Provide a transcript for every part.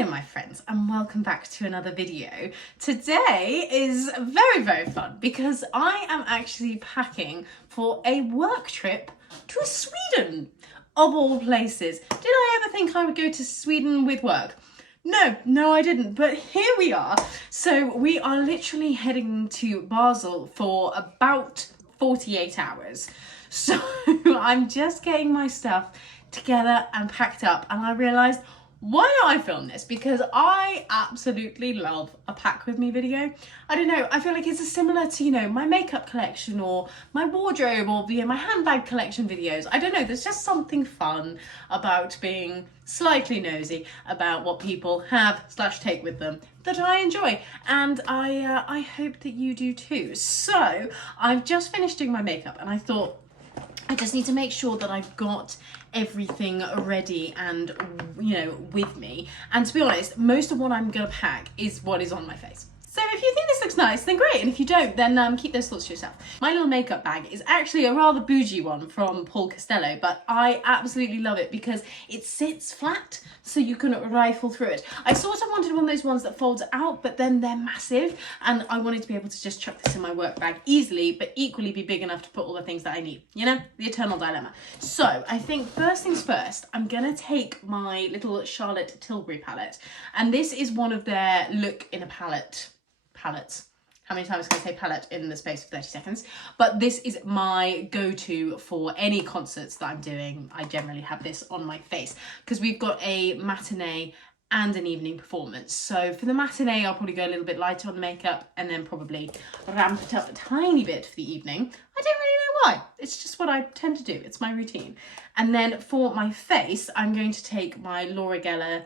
Hello my friends and welcome back to another video. Today is very fun because I am actually packing for a work trip to Sweden, of all places. Did I ever think I would go to Sweden with work? No I didn't, but here we are. So we are literally heading to Basel for about 48 hours. So I'm just getting my stuff together and packed up, and I realised, why don't I film this? Because I absolutely love a pack with me video. I don't know, I feel like it's similar to, you know, my makeup collection or my wardrobe or, you know, my handbag collection videos. I don't know, there's just something fun about being slightly nosy about what people have / take with them that I enjoy, and I hope that you do too. So I've just finished doing my makeup and I thought, I just need to make sure that I've got everything ready and, you know, with me. And to be honest, most of what I'm gonna pack is what is on my face. So if you think this looks nice, then great. And if you don't, then keep those thoughts to yourself. My little makeup bag is actually a rather bougie one from Paul Costello, but I absolutely love it because it sits flat so you can rifle through it. I sort of wanted one of those ones that folds out, but then they're massive. And I wanted to be able to just chuck this in my work bag easily, but equally be big enough to put all the things that I need. You know, the eternal dilemma. So I think first things first, I'm gonna take my little Charlotte Tilbury palette. And this is one of their look in a palettes. How many times can I say palette in the space of 30 seconds? But this is my go-to for any concerts that I'm doing. I generally have this on my face because we've got a matinee and an evening performance. So for the matinee, I'll probably go a little bit lighter on the makeup and then probably ramp it up a tiny bit for the evening. I don't really know why. It's just what I tend to do. It's my routine. And then for my face, I'm going to take my Laura Geller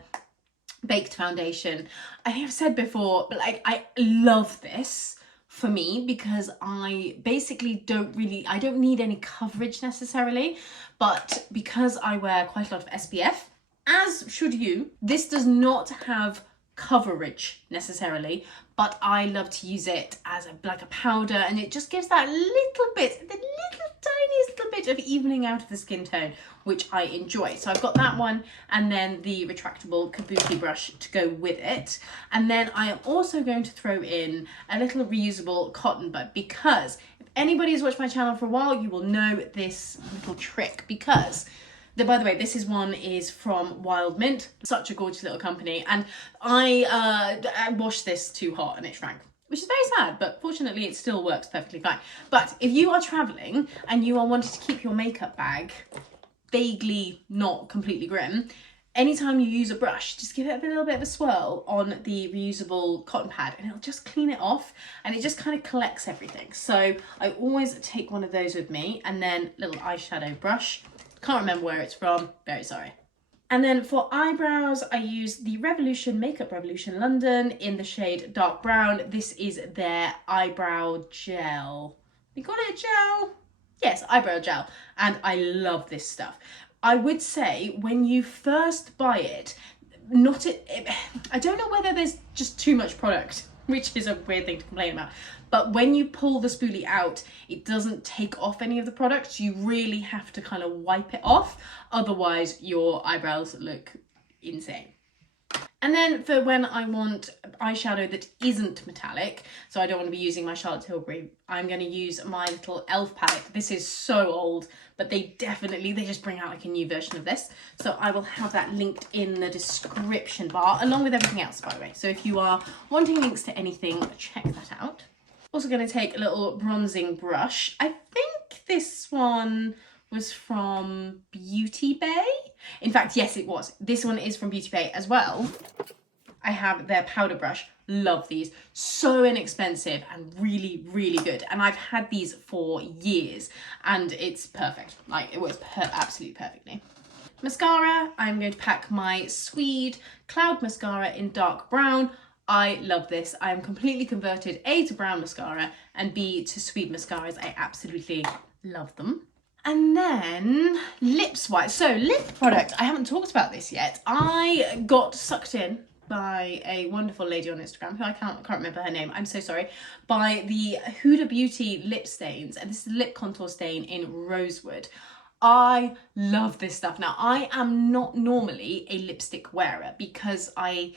Baked foundation. I think I've said before, but like, I love this for me because I basically don't need any coverage necessarily, but because I wear quite a lot of SPF, as should you, this does not have coverage necessarily, but I love to use it as like a powder, and it just gives that little bit, the tiniest little bit of evening out of the skin tone, which I enjoy. So I've got that one, and then the retractable kabuki brush to go with it. And then I am also going to throw in a little reusable cotton bud, because if anybody has watched my channel for a while, you will know this little trick, because by the way, this is from Wild Mint, such a gorgeous little company, and I washed this too hot and it shrank, which is very sad, but fortunately it still works perfectly fine. But if you are traveling and you are wanting to keep your makeup bag vaguely not completely grim, anytime you use a brush, just give it a little bit of a swirl on the reusable cotton pad and it'll just clean it off, and it just kind of collects everything. So I always take one of those with me, and then little eyeshadow brush. Can't remember where it's from, very sorry. And then for eyebrows, I use the Makeup Revolution London in the shade Dark Brown. This is their eyebrow gel. We call it a gel? Yes, eyebrow gel. And I love this stuff. I would say when you first buy it, I don't know whether there's just too much product, which is a weird thing to complain about. But when you pull the spoolie out, it doesn't take off any of the product. You really have to kind of wipe it off. Otherwise, your eyebrows look insane. And then for when I want eyeshadow that isn't metallic, so I don't want to be using my Charlotte Tilbury, I'm going to use my little E.l.f. palette. This is so old, but they just bring out like a new version of this. So I will have that linked in the description bar, along with everything else, by the way. So if you are wanting links to anything, check that out. Also going to take a little bronzing brush. I think this one was from Beauty Bay. In fact, yes, it was. This one is from Beauty Bay as well. I have their powder brush. Love these. So inexpensive and really good. And I've had these for years and it's perfect. Like, it works absolutely perfectly. Mascara, I'm going to pack my Swede Cloud Mascara in dark brown. I love this. I am completely converted A to brown mascara and B to Swede mascaras. I absolutely love them. And then lips wise. So lip product, I haven't talked about this yet. I got sucked in by a wonderful lady on Instagram who I can't remember her name, I'm so sorry, by the Huda Beauty lip stains, and this is a lip contour stain in Rosewood. I love this stuff. Now, I am not normally a lipstick wearer because I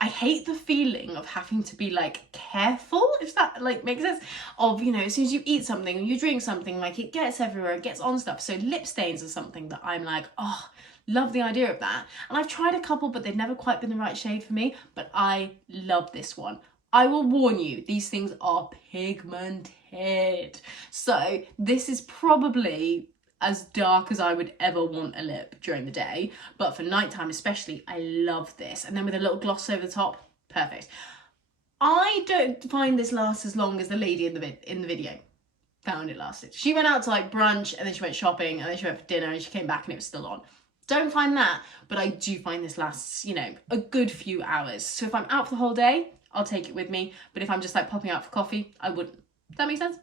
hate the feeling of having to be like careful, if that like makes sense, of, you know, as soon as you eat something or you drink something, like it gets everywhere, it gets on stuff. So lip stains are something that I'm like, oh, love the idea of that. And I've tried a couple, but they've never quite been the right shade for me, but I love this one. I will warn you, these things are pigmented. So this is probably as dark as I would ever want a lip during the day, but for nighttime especially, I love this. And then with a little gloss over the top, perfect. I don't find this lasts as long as the lady in the video found it lasted. She went out to like brunch, and then she went shopping, and then she went for dinner, and she came back and it was still on. Don't find that, but I do find this lasts, you know, a good few hours. So if I'm out for the whole day, I'll take it with me. But if I'm just like popping out for coffee, I wouldn't. Does that make sense?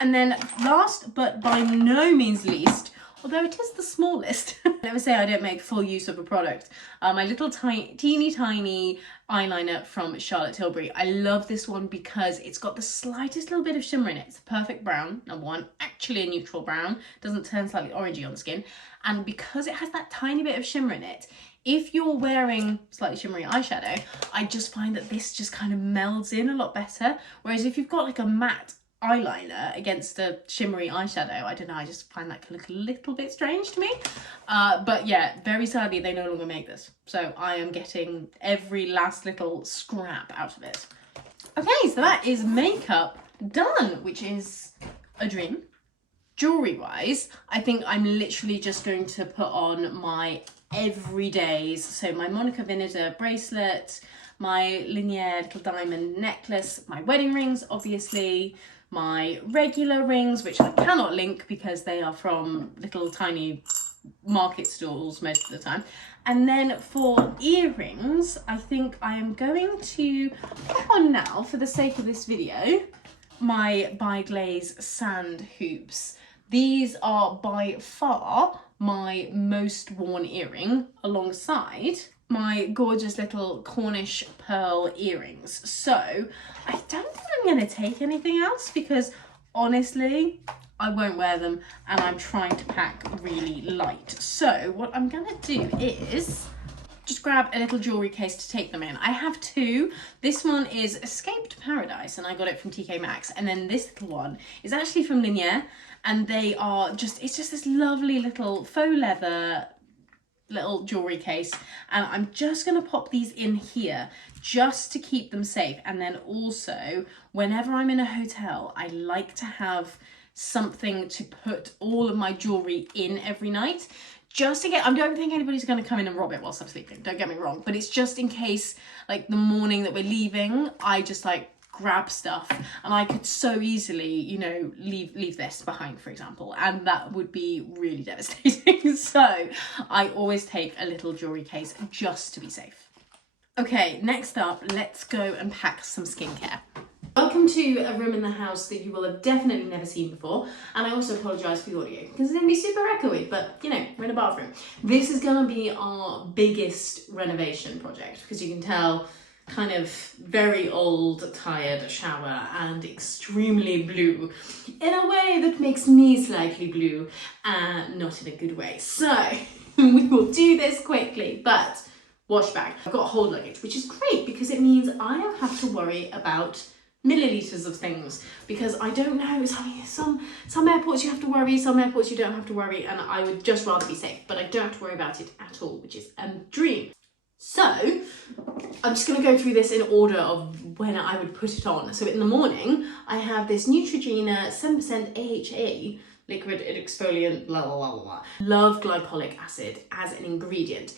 And then last but by no means least, although it is the smallest, never say I don't make full use of a product, my little teeny tiny eyeliner from Charlotte Tilbury. I love this one because it's got the slightest little bit of shimmer in it. It's a perfect brown, number one, actually a neutral brown, doesn't turn slightly orangey on the skin. And because it has that tiny bit of shimmer in it, if you're wearing slightly shimmery eyeshadow, I just find that this just kind of melds in a lot better. Whereas if you've got like a matte eyeliner against a shimmery eyeshadow, I don't know, I just find that can look a little bit strange to me. But yeah, very sadly they no longer make this, so I am getting every last little scrap out of it. Okay, so that is makeup done, which is a dream. Jewellery wise, I think I'm literally just going to put on my everydays, so my Monica Vinader bracelet, my Liniere little diamond necklace, my wedding rings obviously, my regular rings, which I cannot link because they are from little tiny market stalls most of the time. And then for earrings, I think I am going to put on now, for the sake of this video, my By Glaze sand hoops. These are by far my most worn earring, alongside my gorgeous little Cornish pearl earrings. So I don't think I'm going to take anything else because honestly I won't wear them, and I'm trying to pack really light. So what I'm going to do is just grab a little jewellery case to take them in. I have two. This one is Escaped Paradise and I got it from TK Maxx, and then this little one is actually from Liniere, and they are just, it's just this lovely little faux leather little jewellery case, and I'm just going to pop these in here just to keep them safe. And then also, whenever I'm in a hotel, I like to have something to put all of my jewellery in every night, just in case. I don't think anybody's going to come in and rob it whilst I'm sleeping, don't get me wrong, but it's just in case, like the morning that we're leaving, I just like grab stuff, and I could so easily, you know, leave this behind, for example, and that would be really devastating. So I always take a little jewellery case just to be safe. Okay, next up, let's go and pack some skincare. Welcome to a room in the house that you will have definitely never seen before, and I also apologise for the audio because it's going to be super echoey, but you know, we're in a bathroom. This is going to be our biggest renovation project because you can tell, kind of very old, tired shower, and extremely blue in a way that makes me slightly blue, not in a good way. So we will do this quickly, but wash bag. I've got hold luggage, which is great because it means I don't have to worry about milliliters of things, because I don't know, some airports you have to worry, some airports you don't have to worry, and I would just rather be safe, but I don't have to worry about it at all, which is a dream. So I'm just going to go through this in order of when I would put it on. So in the morning, I have this Neutrogena 7% AHA liquid exfoliant, blah, blah, blah, blah. Love glycolic acid as an ingredient.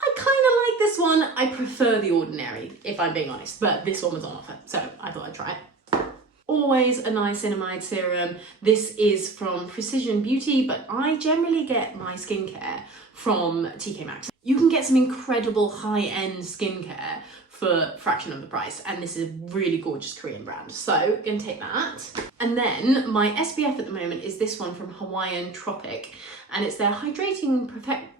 I kind of like this one. I prefer the ordinary, if I'm being honest, but this one was on offer, so I thought I'd try it. Always a niacinamide serum. This is from Precision Beauty, but I generally get my skincare from TK Maxx. You can get some incredible high-end skincare for a fraction of the price, and this is a really gorgeous Korean brand, so gonna take that. And then my SPF at the moment is this one from Hawaiian Tropic, and it's their Hydrating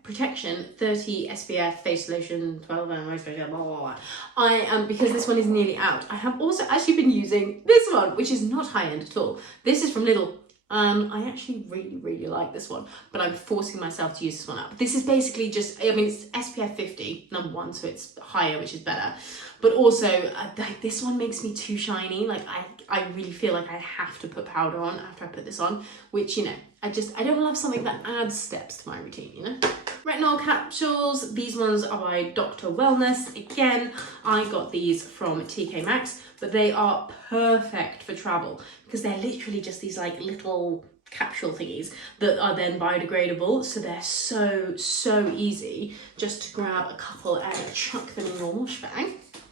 Protection 30 SPF face lotion, 12 hour moisturizer, blah, blah, blah. Because this one is nearly out, I have also actually been using this one, which is not high-end at all. This is from Lidl. I actually really like this one, but I'm forcing myself to use this one up. This is basically just, I mean, it's SPF 50, number one, so it's higher, which is better. But also, like, this one makes me too shiny. Like, I really feel like I have to put powder on after I put this on, which, you know, I don't love something that adds steps to my routine, you know? Retinol capsules, these ones are by Dr. Wellness. Again, I got these from TK Maxx, but they are perfect for travel because they're literally just these like little capsule thingies that are then biodegradable. So they're so easy just to grab a couple and chuck them in your wash bag.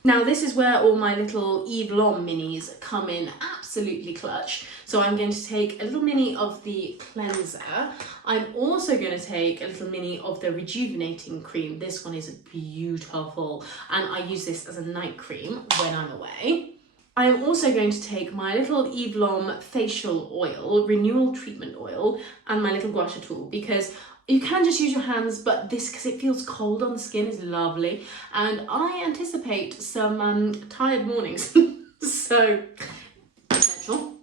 Now this is where all my little E.l.f minis come in absolutely clutch. So I'm going to take a little mini of the cleanser. I'm also going to take a little mini of the rejuvenating cream. This one is beautiful and I use this as a night cream when I'm away. I am also going to take my little E.l.f facial oil, renewal treatment oil, and my little gua sha tool because you can just use your hands, but this, because it feels cold on the skin, is lovely. And I anticipate some tired mornings, so essential.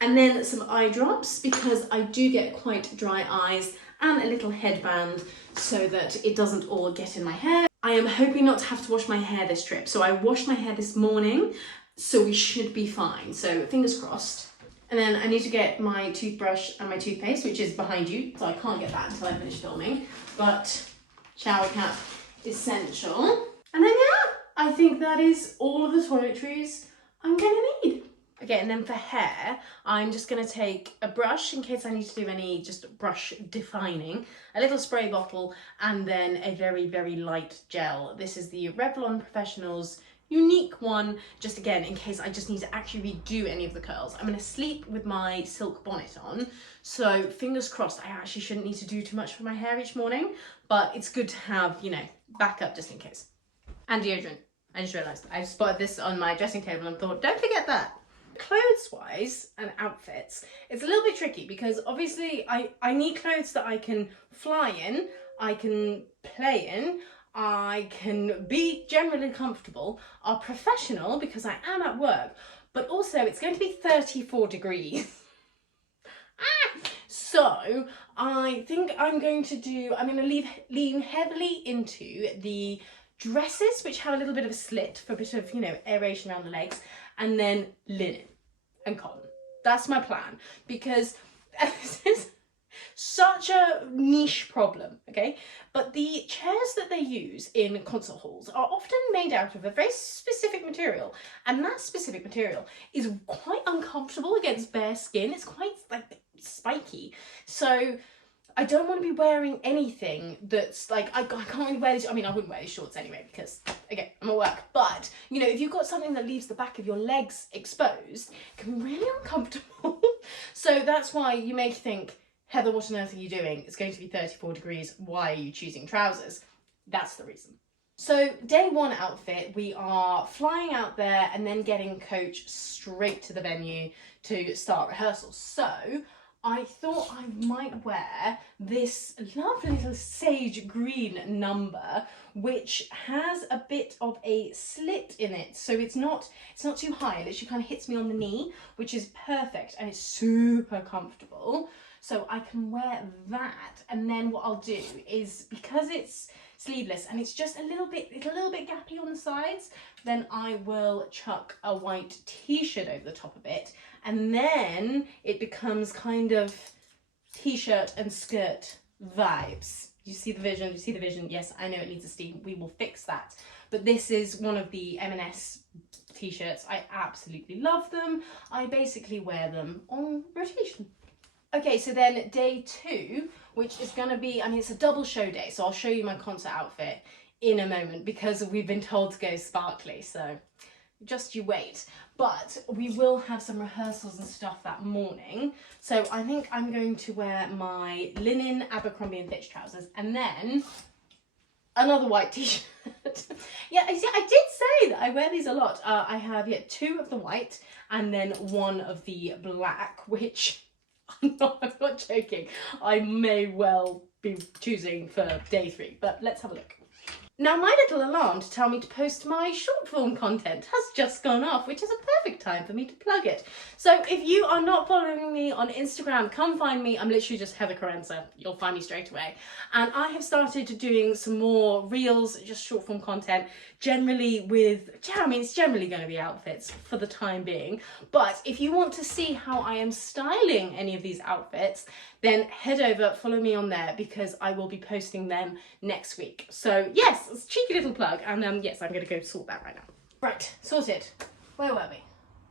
And then some eye drops, because I do get quite dry eyes, and a little headband so that it doesn't all get in my hair. I am hoping not to have to wash my hair this trip. So I washed my hair this morning, so we should be fine. So fingers crossed. And then I need to get my toothbrush and my toothpaste, which is behind you, so I can't get that until I finish filming. But shower cap, essential. And then yeah, I think that is all of the toiletries I'm gonna need. Okay, and then for hair, I'm just gonna take a brush in case I need to do any just brush defining, a little spray bottle, and then a very light gel. This is the Revlon Professionals unique one, just again in case I just need to actually redo any of the curls. I'm going to sleep with my silk bonnet on, so fingers crossed I actually shouldn't need to do too much for my hair each morning, but it's good to have, you know, backup just in case. And deodorant. I just realised I spotted this on my dressing table and thought, don't forget that. Clothes wise and outfits, it's a little bit tricky because obviously I need clothes that I can fly in, I can play in, I can be generally comfortable, are professional because I am at work, but also it's going to be 34 degrees. So I think I'm going to lean heavily into the dresses, which have a little bit of a slit for a bit of, you know, aeration around the legs, and then linen and cotton. That's my plan, because this is such a niche problem, okay? But the chairs that they use in concert halls are often made out of a very specific material, and that specific material is quite uncomfortable against bare skin. It's quite like spiky. So I don't want to be wearing anything that's like, I can't really wear this. I mean, I wouldn't wear these shorts anyway because, again, I'm at work. But, you know, if you've got something that leaves the back of your legs exposed, it can be really uncomfortable. So that's why you may think, Heather, what on earth are you doing? It's going to be 34 degrees. Why are you choosing trousers? That's the reason. So day one outfit, we are flying out there and then getting coach straight to the venue to start rehearsals. So I thought I might wear this lovely little sage green number, which has a bit of a slit in it. So it's not too high. It literally kind of hits me on the knee, which is perfect, and it's super comfortable. So I can wear that, and then what I'll do is, because it's sleeveless and it's just a little bit gappy on the sides, then I will chuck a white t-shirt over the top of it, and then it becomes kind of t-shirt and skirt vibes. You see the vision? You see the vision? Yes, I know it needs a steam. We will fix that. But this is one of the M&S t-shirts. I absolutely love them. I basically wear them on rotation. Okay, so then day two, which is going to be, I mean, it's a double show day, so I'll show you my concert outfit in a moment because we've been told to go sparkly, so just you wait. But we will have some rehearsals and stuff that morning, so I think I'm going to wear my linen Abercrombie & Fitch trousers and then another white t-shirt. Yeah, I did say that I wear these a lot. I have, yeah, 2 of the white and then 1 of the black, which I'm not joking. I may well be choosing for day 3, but let's have a look. Now my little alarm to tell me to post my short form content has just gone off, which is a perfect time for me to plug it. So if you are not following me on Instagram, come find me. I'm literally just heatherkerenza. You'll find me straight away. And I have started doing some more reels, just short form content, generally with, I mean, it's generally going to be outfits for the time being. But if you want to see how I am styling any of these outfits, then head over, follow me on there, because I will be posting them next week. So yes, it's a cheeky little plug, and yes, I'm going to go sort that right now. Right, sorted. Where were we?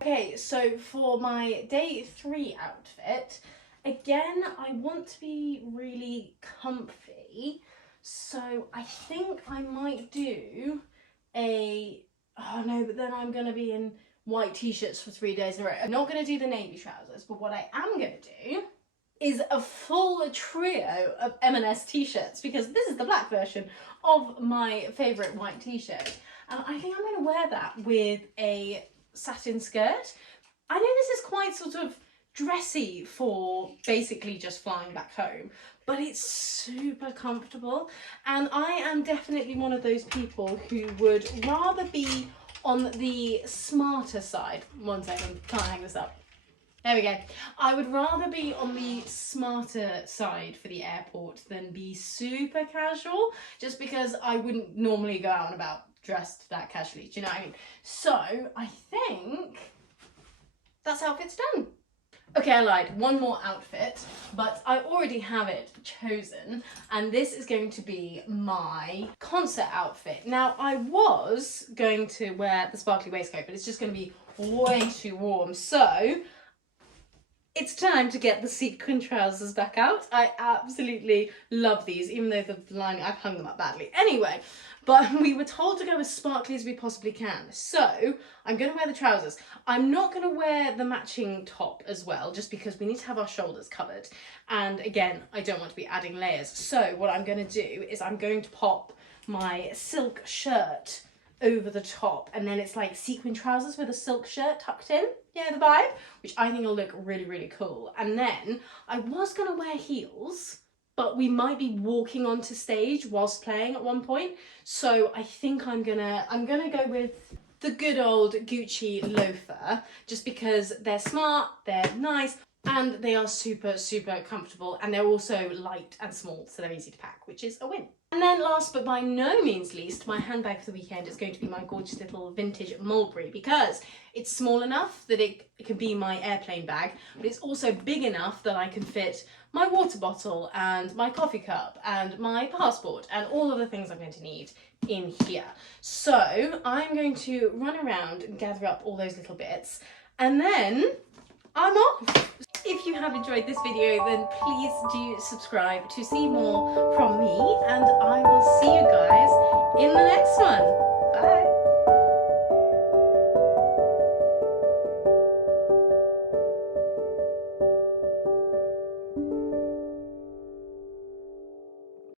Okay, so for my day 3 outfit, again, I want to be really comfy, so I think I might do oh no, but then I'm going to be in white t-shirts for 3 days in a row. I'm not going to do the navy trousers, but what I am going to do is a full trio of M&S t-shirts, because this is the black version of my favourite white t-shirt. And I think I'm going to wear that with a satin skirt. I know this is quite sort of dressy for basically just flying back home, but it's super comfortable. And I am definitely one of those people who would rather be on the smarter side. One second, can't hang this up. There we go. I would rather be on the smarter side for the airport than be super casual, just because I wouldn't normally go out and about dressed that casually, do you know what I mean? So I think that's outfit's done. Okay, I lied, one more outfit, but I already have it chosen, and this is going to be my concert outfit. Now, I was going to wear the sparkly waistcoat, but it's just going to be way too warm, so it's time to get the sequin trousers back out. I absolutely love these, even though the lining, I've hung them up badly. Anyway, but we were told to go as sparkly as we possibly can. So I'm going to wear the trousers. I'm not going to wear the matching top as well, just because we need to have our shoulders covered. And again, I don't want to be adding layers. So what I'm going to do is I'm going to pop my silk shirt over the top, and then it's like sequin trousers with a silk shirt tucked in. Yeah, the vibe, which I think will look really, really cool. And then I was gonna wear heels, but we might be walking onto stage whilst playing at one point. So I think I'm gonna go with the good old Gucci loafer, just because they're smart, they're nice, and they are super, super comfortable, and they're also light and small, so they're easy to pack, which is a win. And then last but by no means least, my handbag for the weekend is going to be my gorgeous little vintage Mulberry, because it's small enough that it can be my airplane bag, but it's also big enough that I can fit my water bottle and my coffee cup and my passport and all of the things I'm going to need in here. So I'm going to run around and gather up all those little bits, and then I'm off. If you have enjoyed this video, then please do subscribe to see more from me, and I will see you guys in the next one.